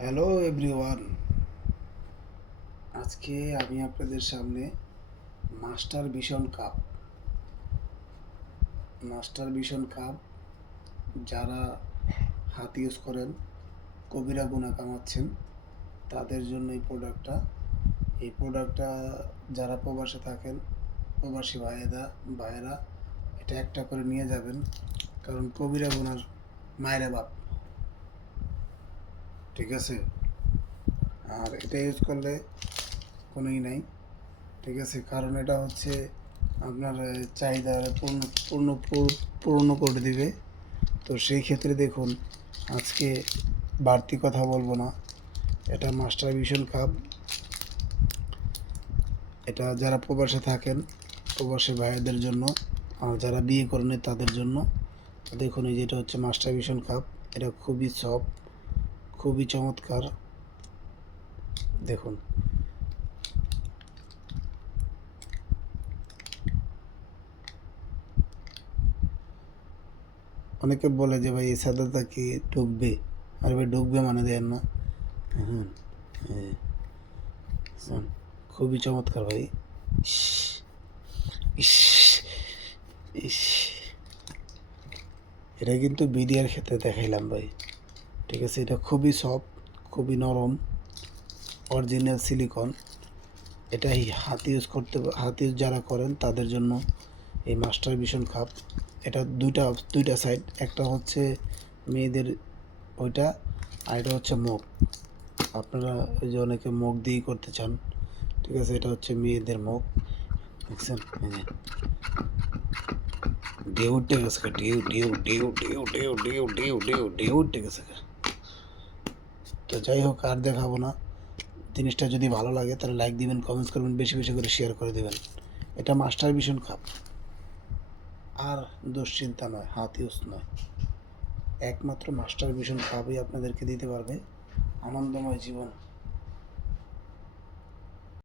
Hello everyone, আজকে আমি আপনাদের সামনে মাস্টার ভিশন কাপ যারা হাত ইউজ করেন, কবিরা গুণা কামাচ্ছেন, তাদের জন্য এই প্রোডাক্টটা যারা প্রবাসে থাকেন, প্রবাসী ভাইয়েরা এটা একটা করে নিয়ে যাবেন, কারণ কবিরা গুনার মায়েরা বাপ, ঠিক আছে। আর এটা ইউজ করলে কোনোই নাই, ঠিক আছে, কারণ এটা হচ্ছে আপনার চাহিদা পূর্ণ করে দিবে। তো সেই ক্ষেত্রে দেখুন, আজকে বাড়তি কথা বলবো না। এটা মাস্টার ভিশন কাপ, এটা যারা প্রবাসে থাকেন, প্রবাসী ভাইদের জন্য, আর যারা বিয়ে করেন তাদের জন্য। দেখুন, এই যেটা হচ্ছে মাস্টার ভিশন কাপ, এটা খুবই সফট, খুবই চমৎকার। দেখুন, অনেকে বলে যে ভাই এই সাদাটা কি ঢুকবে, আর ভাই ঢুকবে মানে দেন না। হুম, খুবই চমৎকার ভাই। ইস, ইস, ইস, এটা কিন্তু বিডিআর ক্ষেত্রে দেখাইলাম ভাই, ঠিক আছে। এটা খুবই সফট, খুবই নরম, অরিজিনাল সিলিকন। এটা হাত ইউজ যারা করেন তাদের জন্য এই মাস্টার ভিশন কাপ। এটা দুইটা সাইড, একটা হচ্ছে মেয়েদের ওইটা, আর এটা হচ্ছে মুখ। আপনারা ওই যে অনেকে মুখ দিয়েই করতে চান, ঠিক আছে। এটা হচ্ছে মেয়েদের মুখ, দেখছেন, এই যে ঢেউ উঠে গেছে, ঢেউ ঢেউ ঢেউ ঢেউ ঢেউ ঢেউ ঢেউ ঢেউ ঢেউ উঠে গেছে। তো যাই হোক, আর দেখাবো না। জিনিসটা যদি ভালো লাগে তাহলে লাইক দিবেন, কমেন্টস করবেন, বেশি বেশি করে শেয়ার করে দেবেন। এটা মাস্টার ভিশন কাপ, আর দুশ্চিন্তা নয়, হাত ইউজ নয়, একমাত্র মাস্টার ভিশন কাপই আপনাদেরকে দিতে পারবে আনন্দময় জীবন।